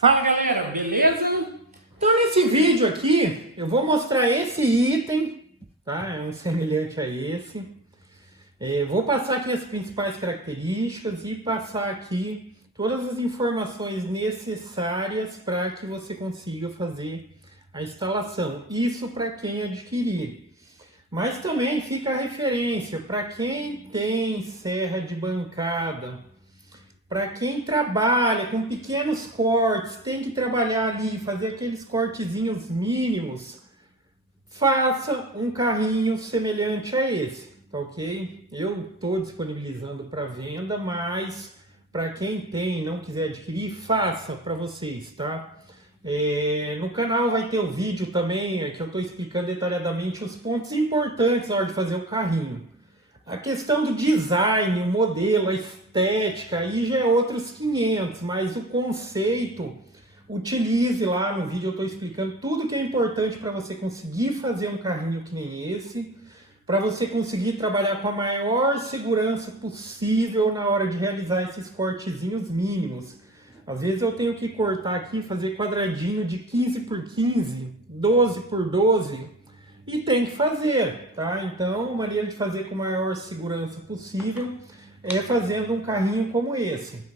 Fala galera, beleza? Então nesse vídeo aqui eu vou mostrar esse item, tá? É um semelhante a esse. Vou passar aqui as principais características e passar aqui todas as informações necessárias para que você consiga fazer a instalação. Isso para quem adquirir. Mas também fica a referência para quem tem serra de bancada. Para quem trabalha com pequenos cortes, tem que trabalhar ali, fazer aqueles cortezinhos mínimos, faça um carrinho semelhante a esse, tá ok? Eu estou disponibilizando para venda, mas para quem tem e não quiser adquirir, faça para vocês, tá? No canal vai ter o vídeo também, que eu estou explicando detalhadamente os pontos importantes na hora de fazer o carrinho. A questão do design, o modelo, a estética, aí já é outros 500, mas o conceito, utilize lá no vídeo, eu estou explicando tudo que é importante para você conseguir fazer um carrinho que nem esse, para você conseguir trabalhar com a maior segurança possível na hora de realizar esses cortezinhos mínimos. Às vezes eu tenho que cortar aqui, fazer quadradinho de 15 por 15, 12 por 12, e tem que fazer, tá? Então, a maneira de fazer com a maior segurança possível é fazendo um carrinho como esse.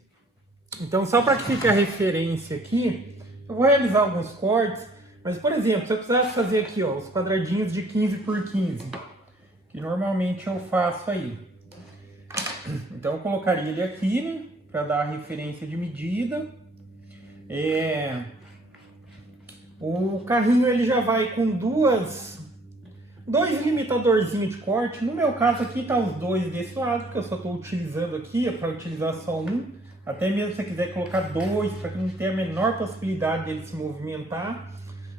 Então, só para que fique a referência aqui, eu vou realizar alguns cortes, mas, por exemplo, se eu precisasse fazer aqui, ó, os quadradinhos de 15 por 15, que normalmente eu faço aí. Então, eu colocaria ele aqui, né, para dar a referência de medida. O carrinho ele já vai com dois limitadorzinhos de corte. No meu caso aqui tá os dois desse lado, porque eu só estou utilizando aqui, é para utilizar só um. Até mesmo se você quiser colocar dois, para que não tenha a menor possibilidade dele se movimentar.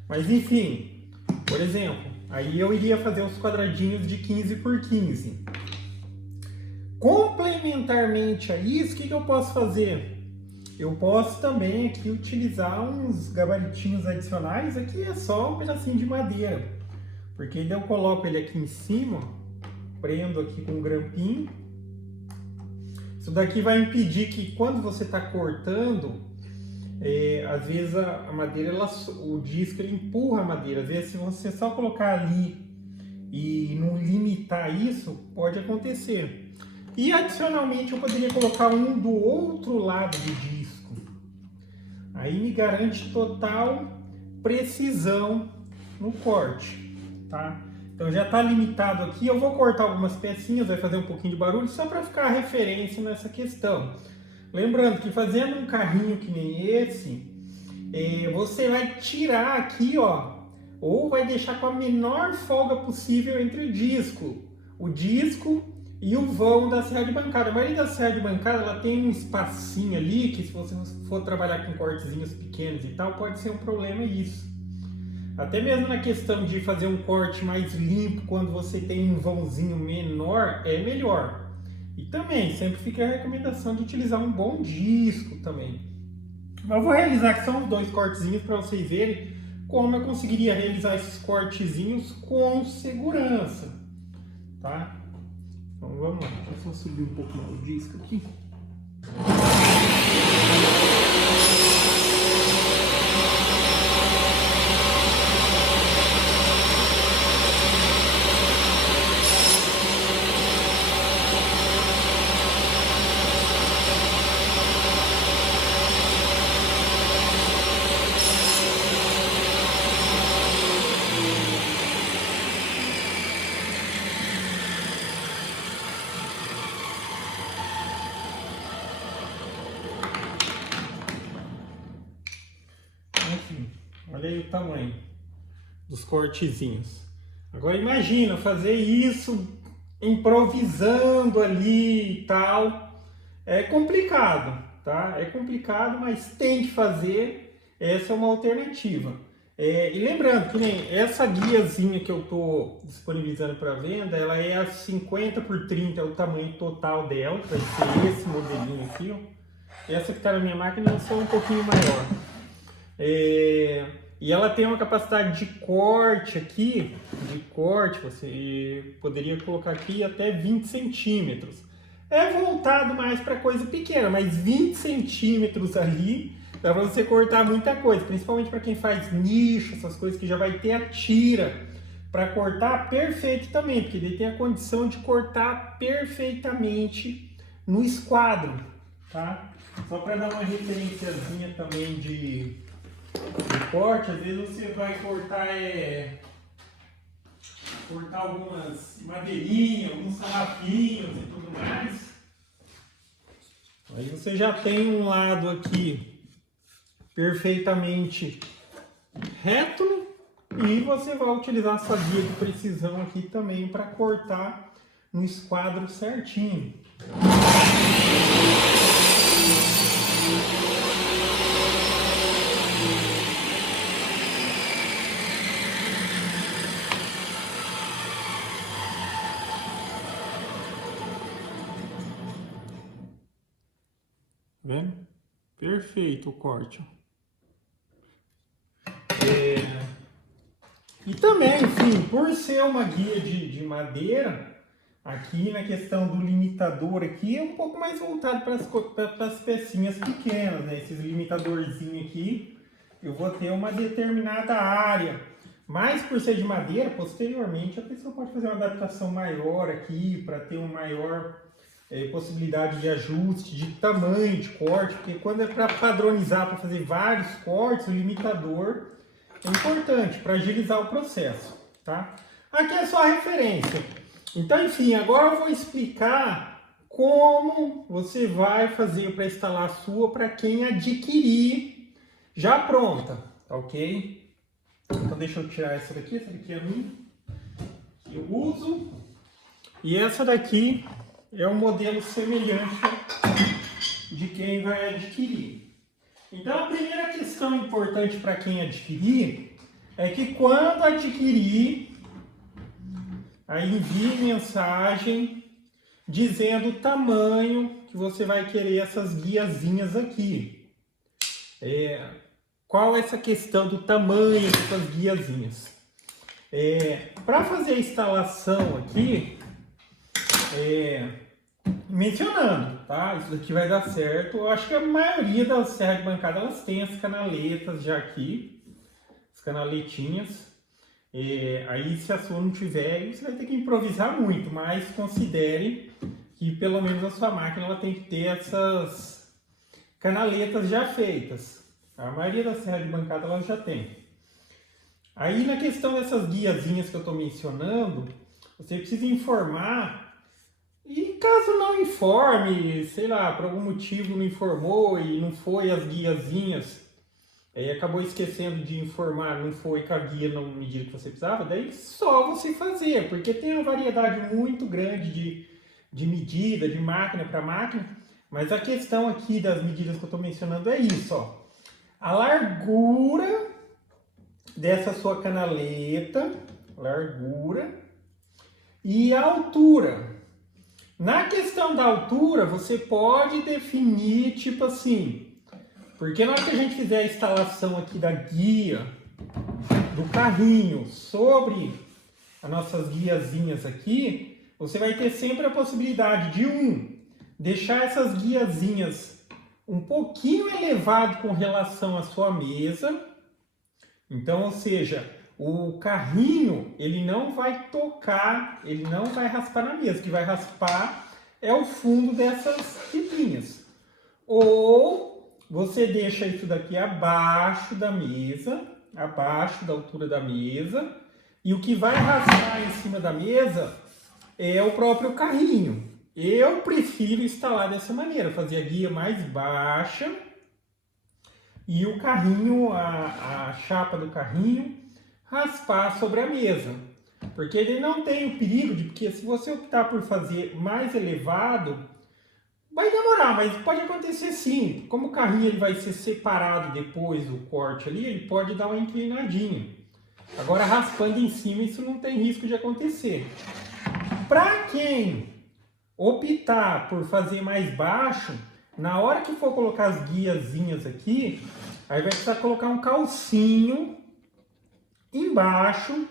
Mas enfim, por exemplo, aí eu iria fazer os quadradinhos de 15 por 15. Complementarmente a isso, o que eu posso fazer? Eu posso também aqui utilizar uns gabaritinhos adicionais. Aqui é só um pedacinho de madeira. Porque daí eu coloco ele aqui em cima, prendo aqui com um grampinho. Isso daqui vai impedir que quando você está cortando, às vezes a madeira, o disco ele empurra a madeira. Às vezes se você só colocar ali e não limitar isso, pode acontecer. E adicionalmente eu poderia colocar um do outro lado do disco. Aí me garante total precisão no corte. Tá? Então já está limitado aqui, eu vou cortar algumas pecinhas, vai fazer um pouquinho de barulho, só para ficar a referência nessa questão. Lembrando que fazendo um carrinho que nem esse, você vai tirar aqui, ó, ou vai deixar com a menor folga possível entre o disco e o vão da serra de bancada. A maioria da serra de bancada ela tem um espacinho ali, que se você for trabalhar com cortezinhos pequenos e tal, pode ser um problema isso. Até mesmo na questão de fazer um corte mais limpo, quando você tem um vãozinho menor, é melhor. E também, sempre fica a recomendação de utilizar um bom disco também. Mas eu vou realizar que são os dois cortezinhos para vocês verem como eu conseguiria realizar esses cortezinhos com segurança. Tá? Então vamos lá, deixa eu só subir um pouco mais o disco aqui. Enfim, olha aí o tamanho dos cortezinhos. Agora imagina fazer isso improvisando ali e tal. É complicado, tá? É complicado, mas tem que fazer. Essa é uma alternativa. E lembrando que nem essa guiazinha que eu estou disponibilizando para venda, ela é a 50 por 30, é o tamanho total dela. Vai ser esse modelinho aqui, ó. Essa que está na minha máquina é só um pouquinho maior. E ela tem uma capacidade de corte aqui, você poderia colocar aqui até 20 centímetros. É voltado mais para coisa pequena, mas 20 centímetros ali Dá para você cortar muita coisa, principalmente para quem faz nicho, essas coisas que já vai ter a tira para cortar perfeito também, porque ele tem a condição de cortar perfeitamente no esquadro, tá? Só para dar uma referenciazinha também de corte, às vezes você vai cortar algumas madeirinhas, alguns sarrafinhos e tudo mais. Aí você já tem um lado aqui perfeitamente reto e você vai utilizar essa guia de precisão aqui também para cortar no esquadro certinho. Vendo? Perfeito o corte. E também, enfim, por ser uma guia de madeira, aqui na questão do limitador aqui, é um pouco mais voltado para as pecinhas pequenas, né? Esses limitadorzinhos aqui, eu vou ter uma determinada área. Mas por ser de madeira, posteriormente a pessoa pode fazer uma adaptação maior aqui, para ter uma maior possibilidade de ajuste, de tamanho de corte, porque quando é para padronizar, para fazer vários cortes, o limitador é importante para agilizar o processo, tá? Aqui é só a referência. Então, enfim, agora eu vou explicar como você vai fazer para instalar a sua para quem adquirir já pronta, tá ok? Então deixa eu tirar essa daqui é a minha, que eu uso, e essa daqui é um modelo semelhante de quem vai adquirir. Então a primeira questão importante para quem adquirir é que quando adquirir, aí envie mensagem dizendo o tamanho que você vai querer essas guiazinhas aqui. Qual é essa questão do tamanho dessas guiazinhas? Para fazer a instalação aqui, mencionando, tá? Isso aqui vai dar certo. Eu acho que a maioria das serras de bancada elas têm as canaletas já aqui, as canaletinhas. Aí se a sua não tiver, você vai ter que improvisar muito, mas considere que pelo menos a sua máquina ela tem que ter essas canaletas já feitas. A maioria das serras de bancada elas já tem. Aí na questão dessas guiazinhas que eu estou mencionando, você precisa informar. E caso não informe, sei lá, por algum motivo não informou e não foi as guiazinhas, acabou esquecendo de informar, não foi com a guia na medida que você precisava, daí só você fazer, porque tem uma variedade muito grande de medida, de máquina para máquina, mas a questão aqui das medidas que eu estou mencionando é isso, ó. A largura dessa sua canaleta, largura, e a altura. Na questão da altura, você pode definir, tipo assim, porque na hora que a gente fizer a instalação aqui da guia, do carrinho, sobre as nossas guiazinhas aqui, você vai ter sempre a possibilidade de, deixar essas guiazinhas um pouquinho elevado com relação à sua mesa. Então, ou seja, o carrinho, ele não vai tocar, ele não vai raspar na mesa. O que vai raspar é o fundo dessas fitinhas. Ou você deixa isso daqui abaixo da mesa, abaixo da altura da mesa. E o que vai raspar em cima da mesa é o próprio carrinho. Eu prefiro instalar dessa maneira, fazer a guia mais baixa e o carrinho, a chapa do carrinho, raspar sobre a mesa. Porque ele não tem o perigo de, porque se você optar por fazer mais elevado, vai demorar, mas pode acontecer sim. Como o carrinho ele vai ser separado depois do corte ali, ele pode dar uma inclinadinha. Agora raspando em cima, isso não tem risco de acontecer. Para quem optar por fazer mais baixo, na hora que for colocar as guiazinhas aqui, aí vai precisar colocar um calcinho embaixo,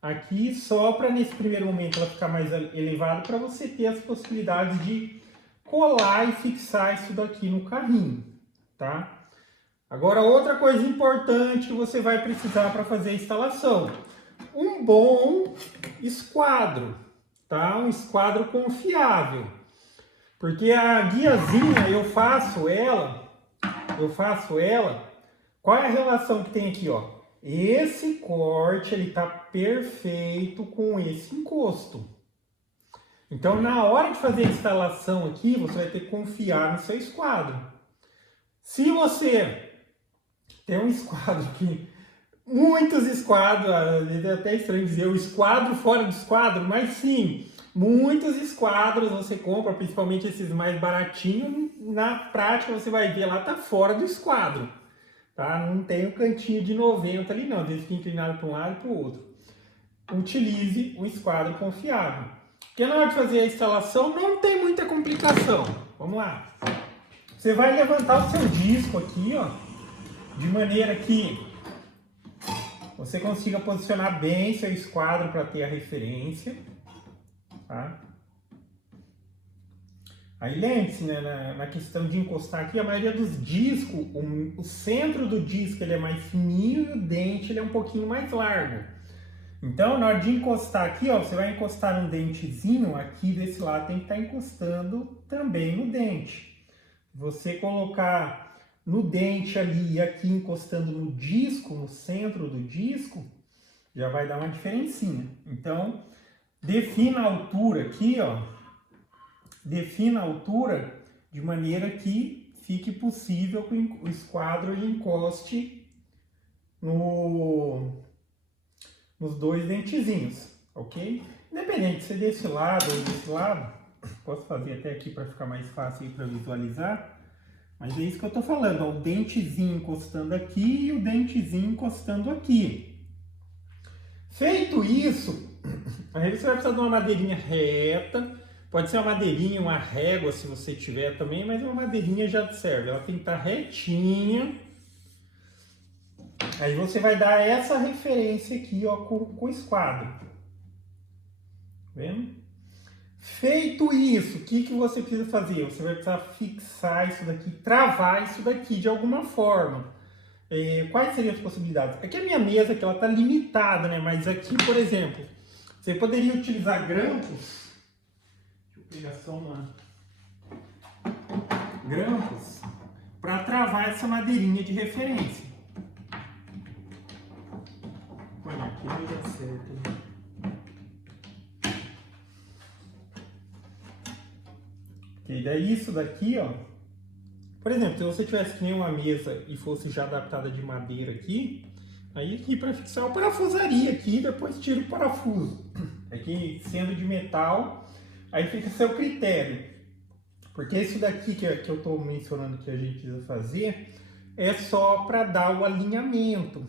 aqui, só para nesse primeiro momento ela ficar mais elevada, para você ter as possibilidades de colar e fixar isso daqui no carrinho, tá? Agora, outra coisa importante que você vai precisar para fazer a instalação. Um bom esquadro, tá? Um esquadro confiável. Porque a guiazinha, eu faço ela, qual é a relação que tem aqui, ó? Esse corte, ele tá perfeito com esse encosto. Então, na hora de fazer a instalação aqui, você vai ter que confiar no seu esquadro. Se você tem um esquadro aqui, muitos esquadros, é até estranho dizer o esquadro fora do esquadro, mas sim, muitos esquadros você compra, principalmente esses mais baratinhos, na prática você vai ver lá, tá fora do esquadro, tá? Não tem o cantinho de 90 ali não, às vezes fica inclinado para um lado e para o outro. Utilize um esquadro confiável. Porque na hora de fazer a instalação não tem muita complicação. Vamos lá. Você vai levantar o seu disco aqui, ó, de maneira que você consiga posicionar bem seu esquadro para ter a referência, tá? Aí lembre-se, né, na questão de encostar aqui, a maioria dos discos, o centro do disco ele é mais fininho e o dente ele é um pouquinho mais largo. Então, na hora de encostar aqui, ó, você vai encostar um dentezinho aqui desse lado, tem que estar encostando também no dente. Você colocar no dente ali e aqui encostando no disco, no centro do disco, já vai dar uma diferencinha. Então, defina a altura aqui, ó. Defina a altura de maneira que fique possível que o esquadro ele encoste nos dois dentezinhos, ok? Independente de ser desse lado ou desse lado, posso fazer até aqui para ficar mais fácil para visualizar, mas é isso que eu tô falando, ó, o dentezinho encostando aqui e o dentezinho encostando aqui. Feito isso, aí você vai precisar de uma madeirinha reta, pode ser uma madeirinha, uma régua se você tiver também, mas uma madeirinha já serve, ela tem que estar retinha. Aí você vai dar essa referência aqui, ó, com o esquadro. Tá vendo? Feito isso, o que você precisa fazer? Você vai precisar fixar isso daqui, travar isso daqui de alguma forma. Quais seriam as possibilidades? Aqui a minha mesa que ela está limitada, né? Mas aqui, por exemplo, você poderia utilizar grampos. Deixa eu pegar só uma... Grampos para travar essa madeirinha de referência. Olha, aqui não dá certo, né? E daí isso daqui, ó, por exemplo, se você tivesse que nem uma mesa e fosse já adaptada de madeira aqui, aí aqui para fixar eu parafusaria aqui e depois tira o parafuso. Aqui sendo de metal, aí fica a seu critério. Porque isso daqui que eu estou mencionando que a gente precisa fazer é só para dar o alinhamento,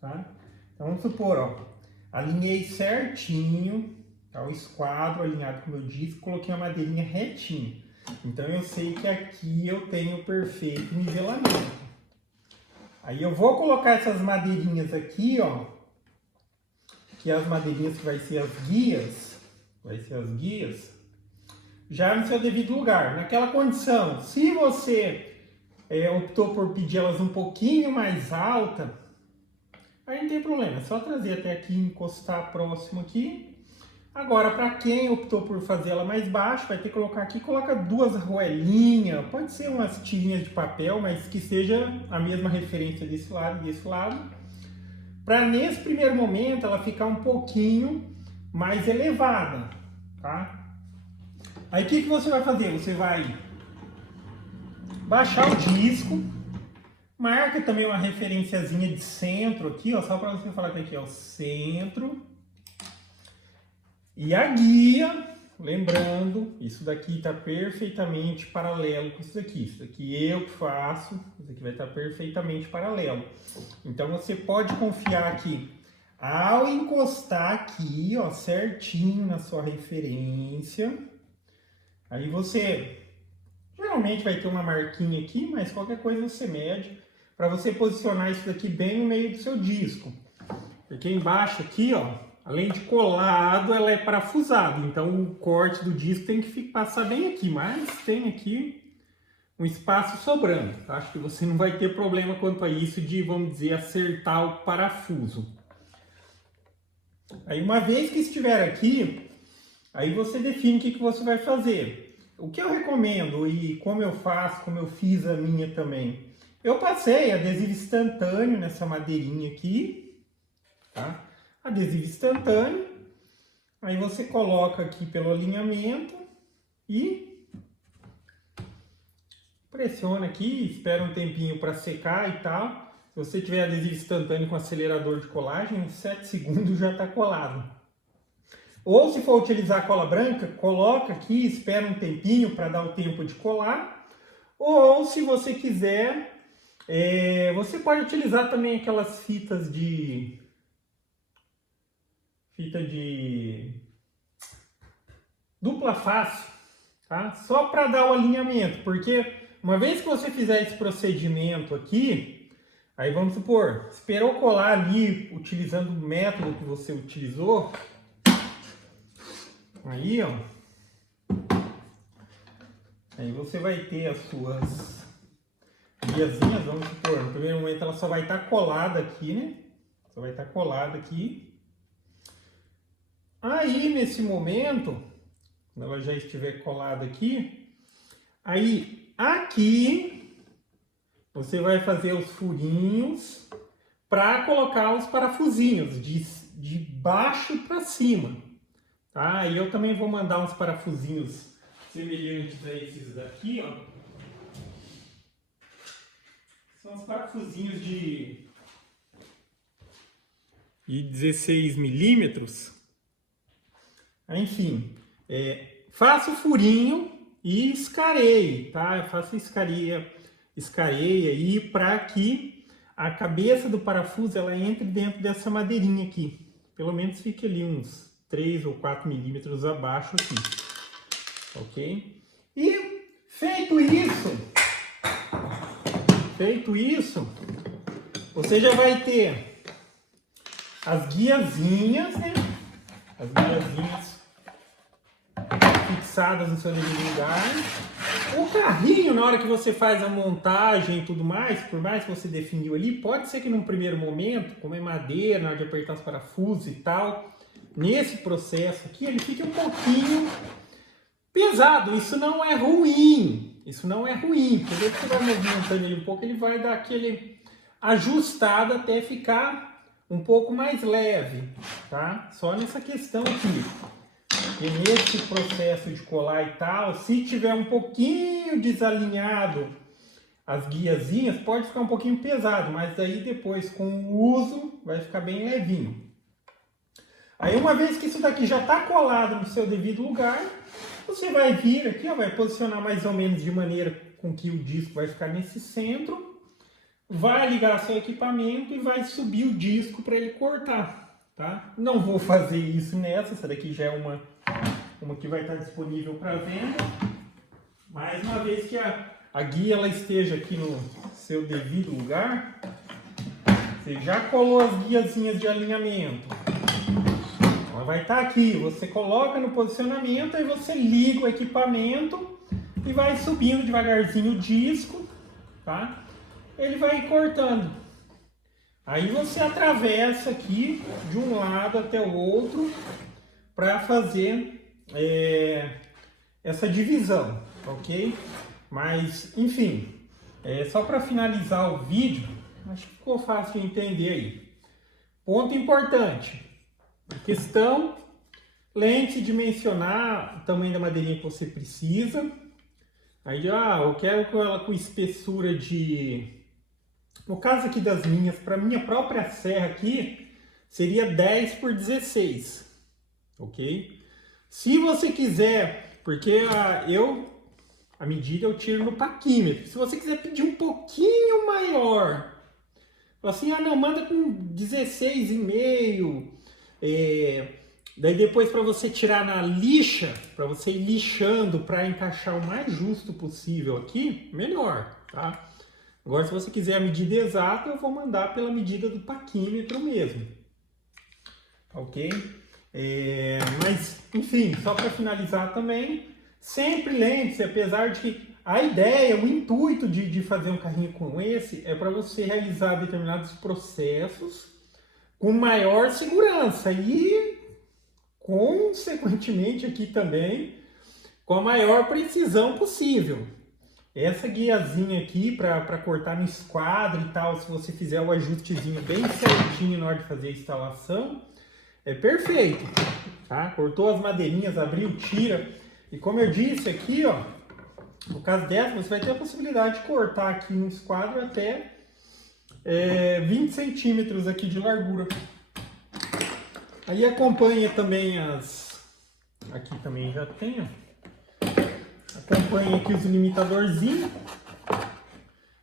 tá? Então vamos supor, ó, alinhei certinho, tá, o esquadro alinhado como eu disse, coloquei a madeirinha retinha. Então eu sei que aqui eu tenho o perfeito nivelamento. Aí eu vou colocar essas madeirinhas aqui, ó, que as madeirinhas que vai ser as guias, já no seu devido lugar. Naquela condição, se você optou por pedir elas um pouquinho mais alta, aí não tem problema, é só trazer até aqui e encostar próximo aqui. Agora, para quem optou por fazer ela mais baixa, vai ter que colocar aqui, coloca duas arruelinhas, pode ser umas tirinhas de papel, mas que seja a mesma referência desse lado e desse lado, para nesse primeiro momento ela ficar um pouquinho mais elevada, tá? Aí o que você vai fazer? Você vai baixar o disco, marca também uma referenciazinha de centro aqui, ó, só para você falar que aqui é o centro. E a guia, lembrando, isso daqui está perfeitamente paralelo com isso daqui. Isso daqui eu que faço, isso aqui vai estar perfeitamente paralelo. Então você pode confiar que ao encostar aqui, ó, certinho na sua referência, aí você geralmente vai ter uma marquinha aqui, mas qualquer coisa você mede para você posicionar isso daqui bem no meio do seu disco. Porque embaixo aqui, ó, além de colado, ela é parafusada, então o corte do disco tem que passar bem aqui, mas tem aqui um espaço sobrando. Acho que você não vai ter problema quanto a isso de, vamos dizer, acertar o parafuso. Aí uma vez que estiver aqui, aí você define o que você vai fazer. O que eu recomendo e como eu faço, como eu fiz a minha também. Eu passei adesivo instantâneo nessa madeirinha aqui, tá? Adesivo instantâneo. Aí você coloca aqui pelo alinhamento e pressiona aqui, espera um tempinho para secar e tal. Se você tiver adesivo instantâneo com acelerador de colagem, em 7 segundos já está colado. Ou se for utilizar cola branca, coloca aqui, espera um tempinho para dar o tempo de colar. Ou se você quiser, você pode utilizar também aquelas fitas de dupla face, tá? Só para dar o alinhamento, porque uma vez que você fizer esse procedimento aqui, aí vamos supor, esperou colar ali utilizando o método que você utilizou, aí ó, aí você vai ter as suas guiazinhas, vamos supor, no primeiro momento ela só vai estar colada aqui, né? Só vai estar colada aqui. Aí nesse momento, quando ela já estiver colada aqui, aí aqui você vai fazer os furinhos para colocar os parafusinhos de baixo para cima, tá? E eu também vou mandar uns parafusinhos semelhantes a esses daqui, ó. São os parafusinhos de 16 milímetros. Enfim, faça o furinho e escareie, tá? Eu faço escareia aí para que a cabeça do parafuso ela entre dentro dessa madeirinha aqui. Pelo menos fique ali uns 3 ou 4 milímetros abaixo aqui, ok? E feito isso, você já vai ter as guiazinhas, né? As guiazinhas fixadas no seu devido lugar. O carrinho, na hora que você faz a montagem e tudo mais, por mais que você definiu ali, pode ser que num primeiro momento, como é madeira, na hora de apertar os parafusos e tal, nesse processo aqui, ele fica um pouquinho pesado. Isso não é ruim. Isso não é ruim. Porque depois que você vai movimentando ele um pouco, ele vai dar aquele ajustado até ficar um pouco mais leve, tá? Só nessa questão aqui. E nesse processo de colar e tal, se tiver um pouquinho desalinhado as guiazinhas, pode ficar um pouquinho pesado, mas daí depois com o uso vai ficar bem levinho. Aí uma vez que isso daqui já está colado no seu devido lugar, você vai vir aqui, ó, vai posicionar mais ou menos de maneira com que o disco vai ficar nesse centro, vai ligar seu equipamento e vai subir o disco para ele cortar, tá? Não vou fazer isso nessa, essa daqui já é uma que vai estar disponível para venda, mas uma vez que a guia ela esteja aqui no seu devido lugar, você já colou as guiazinhas de alinhamento, ela vai estar aqui, você coloca no posicionamento, aí você liga o equipamento e vai subindo devagarzinho o disco, tá? Ele vai cortando. Aí você atravessa aqui de um lado até o outro para fazer essa divisão, ok? Mas, enfim, só para finalizar o vídeo, acho que ficou fácil de entender aí. Ponto importante, questão, lente dimensionar o tamanho da madeirinha que você precisa. Aí, eu quero com ela com espessura de... No caso aqui das minhas, para minha própria serra aqui, seria 10 por 16, ok? Se você quiser, porque a medida eu tiro no paquímetro. Se você quiser pedir um pouquinho maior, assim, não, manda com 16,5, daí depois para você tirar na lixa, para você ir lixando para encaixar o mais justo possível aqui, melhor, tá? Agora, se você quiser a medida exata, eu vou mandar pela medida do paquímetro mesmo, ok? Mas, enfim, só para finalizar também, sempre lembre-se, apesar de que A ideia, o intuito de fazer um carrinho como esse é para você realizar determinados processos com maior segurança e, consequentemente, aqui também com a maior precisão possível. Essa guiazinha aqui para cortar no esquadro e tal, se você fizer o ajustezinho bem certinho na hora de fazer a instalação, é perfeito, tá? Cortou as madeirinhas, abriu, tira. E como eu disse aqui, ó, no caso dessa, você vai ter a possibilidade de cortar aqui no esquadro até 20 centímetros aqui de largura. Aí acompanha também aqui também já tem, ó. Acompanha aqui os limitadorzinhos.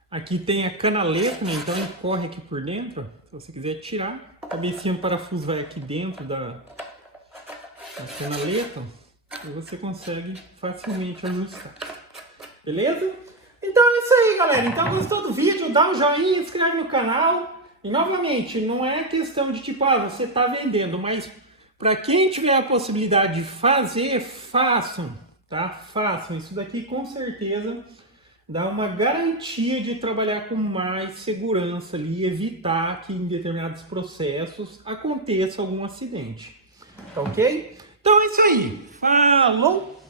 Aqui tem a canaleta, né? Então ele corre aqui por dentro, ó. Se você quiser tirar, a cabecinha do parafuso vai aqui dentro da canaleta, ó, e você consegue facilmente ajustar. Beleza? Então é isso aí, galera. Então gostou do vídeo? Dá um joinha, inscreve no canal. E novamente, não é questão de tipo, você está vendendo, mas para quem tiver a possibilidade de fazer, façam, tá? Façam. Isso daqui com certeza dá uma garantia de trabalhar com mais segurança ali, evitar que em determinados processos aconteça algum acidente. Tá ok? Então é isso aí. Falou!